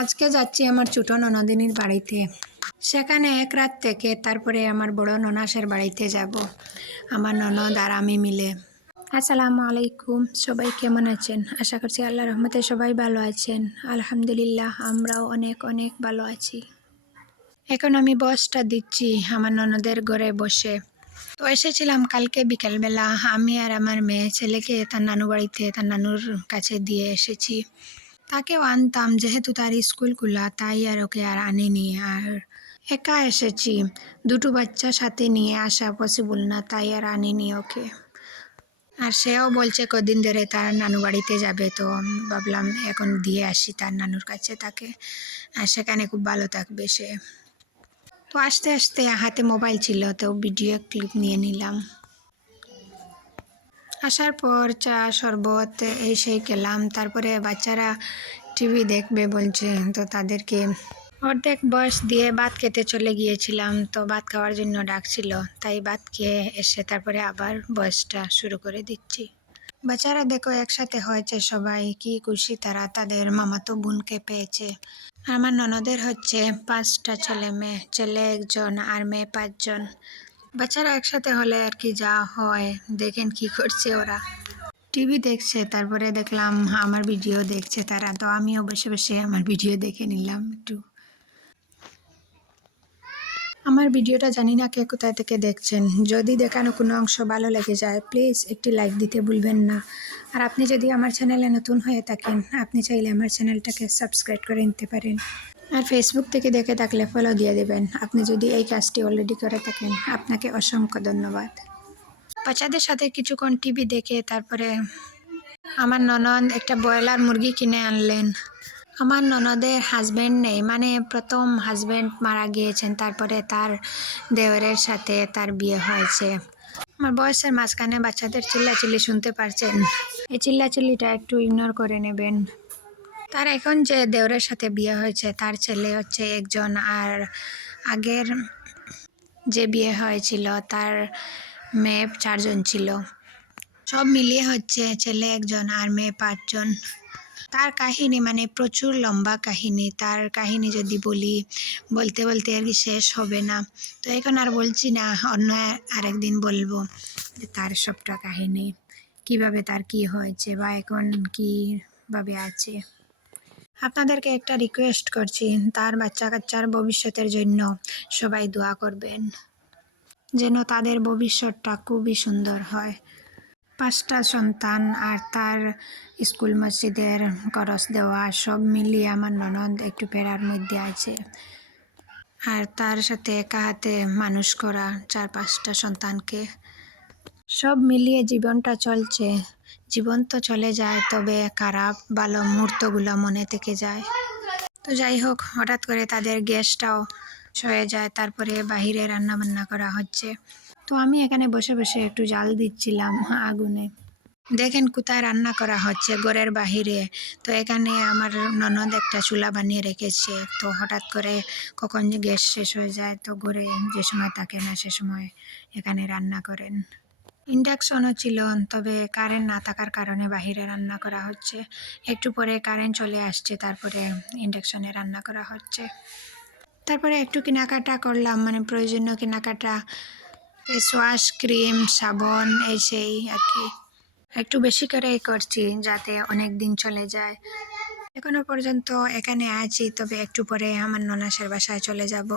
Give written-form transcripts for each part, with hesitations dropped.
আজকে যাচ্ছি আমার ছোট ননদিনীর বাড়িতে। সেখানে এক রাত থেকে তারপরে আমার বড় ননাসের বাড়িতে যাব, আমার ননদ আর আমি মিলে। আসসালামু আলাইকুম, সবাই কেমন আছেন? আশা করছি আল্লাহর রহমতে সবাই ভালো আছেন। আলহামদুলিল্লাহ, আমরাও অনেক অনেক ভালো আছি। এখন আমি বসটা দিচ্ছি আমার ননদের ঘরে বসে। তো এসেছিলাম কালকে বিকেলবেলা, আমি আর আমার মেয়ে ছেলেকে তার নানু বাড়িতে, তার নানুর কাছে দিয়ে এসেছি। তাকেও আনতাম, যেহেতু তার স্কুল খোলা, তাই আর ওকে আর আনিনি। আর একা এসেছি, দুটো বাচ্চা সাথে নিয়ে আসা পসিবল না, তাই আর আনিনি ওকে। আর সেও বলছে কদিন ধরে তার নানু বাড়িতে যাবে, তো ভাবলাম এখন দিয়ে আসি তার নানুর কাছে তাকে, আর সেখানে খুব ভালো থাকবে সে। তো আস্তে আস্তে হাতে মোবাইল ছিল, তো ভিডিও ক্লিপ নিয়ে নিলাম। আসার পর চা শরবত এই সেই খেলাম। তারপরে বাচ্চারা টিভি দেখবে বলছে, তো তাদেরকে অর্ধেক বয়স দিয়ে ভাত খেতে চলে গিয়েছিলাম, তো ভাত খাওয়ার জন্য ডাকছিল, তাই ভাত খেয়ে এসে তারপরে আবার বয়সটা শুরু করে দিচ্ছি। বাচ্চারা দেখো একসাথে হয়েছে, সবাই কি খুশি তারা, তাদের মামাতো বোনকে পেয়েছে। আমার ননদের হচ্ছে 5টা ছেলে মেয়ে, ছেলে 1জন আর মেয়ে 5জন। বাচ্চারা একসাথে হলে আর কি যা হয়, দেখেন কি করছে ওরা, টিভি দেখছে, তারপরে দেখলাম আমার ভিডিও দেখছে তারা, তো আমিও বসে বসে আমার ভিডিও দেখে নিলাম একটু। আমার ভিডিওটা জানি না কে কোথায় থেকে দেখছেন, যদি দেখানো কোনো অংশ ভালো লেগে যায় প্লিজ একটি লাইক দিতে ভুলবেন না। আর আপনি যদি আমার চ্যানেলে নতুন হয়ে থাকেন, আপনি চাইলে আমার চ্যানেলটাকে সাবস্ক্রাইব করে নিতে পারেন। আর ফেসবুক থেকে দেখে থাকলে ফলো দিয়ে দেবেন। আপনি যদি এই কাজটি অলরেডি করে থাকেন, আপনাকে অসংখ্য ধন্যবাদ। বাচ্চাদের সাথে কিছুক্ষণ টিভি দেখে তারপরে আমার ননদ একটা ব্রয়লার মুরগি কিনে আনলেন। আমার ননদের হাজব্যান্ড নেই, মানে প্রথম হাজব্যান্ড মারা গিয়েছেন, তারপরে তার দেওরের সাথে তার বিয়ে হয়েছে। আমার বয়সের মাঝখানে বাচ্চাদের চিল্লাচিল্লি শুনতে পারছেন, এই চিল্লাচিল্লিটা একটু ইগনোর করে নেবেন। তার এখন যে দেওরের সাথে বিয়ে হয়েছে তার ছেলে হচ্ছে 1জন, আর আগের যে বিয়ে হয়েছিল তার মেয়ে 4জন ছিল। সব মিলিয়ে হচ্ছে ছেলে 1জন আর মেয়ে 5জন। তার কাহিনী মানে প্রচুর লম্বা কাহিনী, তার কাহিনী যদি বলি বলতে বলতে আর কি শেষ হবে না। তো এখন আর বলছি না, অন্য আরেকদিন বলবো যে তার সবটা কাহিনী, কিভাবে তার কি হয়েছে বা এখন কিভাবে আছে। আপনাদেরকে একটা রিকোয়েস্ট করছি, তার বাচ্চা কাচ্চার ভবিষ্যতের জন্য সবাই দোয়া করবেন, যেন তাদের ভবিষ্যৎটা খুবই সুন্দর হয়। 5টা সন্তান আর তার স্কুল মসজিদের খরচ দেওয়া সব মিলিয়ে আমার ননদ একটু পেরার মধ্যে আছে। আর তার সাথে একা হাতে মানুষ করা 4-5টা সন্তানকে, সব মিলিয়ে জীবনটা চলছে। জীবন তো চলে যায়, তবে খারাপ ভালো মুহূর্তগুলো মনে থেকে যায়। তো যাই হোক, হঠাৎ করে তাদের গ্যাসটাও হয়ে যায়, তারপরে বাহিরে রান্না বান্না করা হচ্ছে। তো আমি এখানে বসে বসে একটু জাল দিচ্ছিলাম আগুনে। দেখেন কোথায় রান্না করা হচ্ছে, ঘরের বাহিরে। তো এখানে আমার ননদ একটা চুলা বানিয়ে রেখেছে, তো হঠাৎ করে কখন যে গ্যাস শেষ হয়ে যায়, তো ঘরে যে সময় থাকে না সে সময় এখানে রান্না করেন। ইন্ডাকশনও ছিল, তবে কারেন্ট না থাকার কারণে বাহিরে রান্না করা হচ্ছে। একটু পরে কারেন্ট চলে আসছে, তারপরে ইন্ডাকশনে রান্না করা হচ্ছে। তারপরে একটু কেনাকাটা করলাম, মানে প্রয়োজনীয় কেনাকাটা, ফেস ওয়াশ, ক্রিম, সাবান, এই সেই আর কি। একটু বেশি করেই করছি যাতে অনেক দিন চলে যায়। এখনো পর্যন্ত এখানে আছি, তবে একটু পরে আমার ননাসের বাসায় চলে যাব।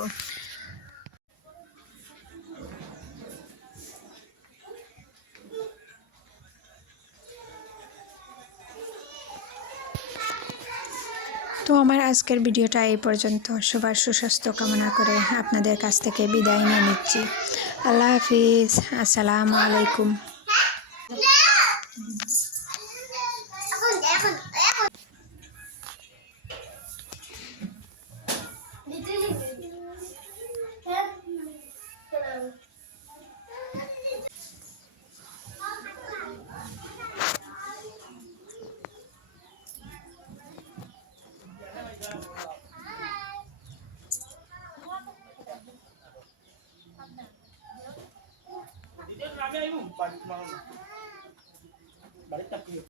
তো আমার আজকের ভিডিওটা এই পর্যন্ত। সবার সুস্বাস্থ্য কামনা করে আপনাদের কাছ থেকে বিদায় নিয়ে নিচ্ছি। আল্লাহ হাফিজ, আসসালামু আলাইকুম।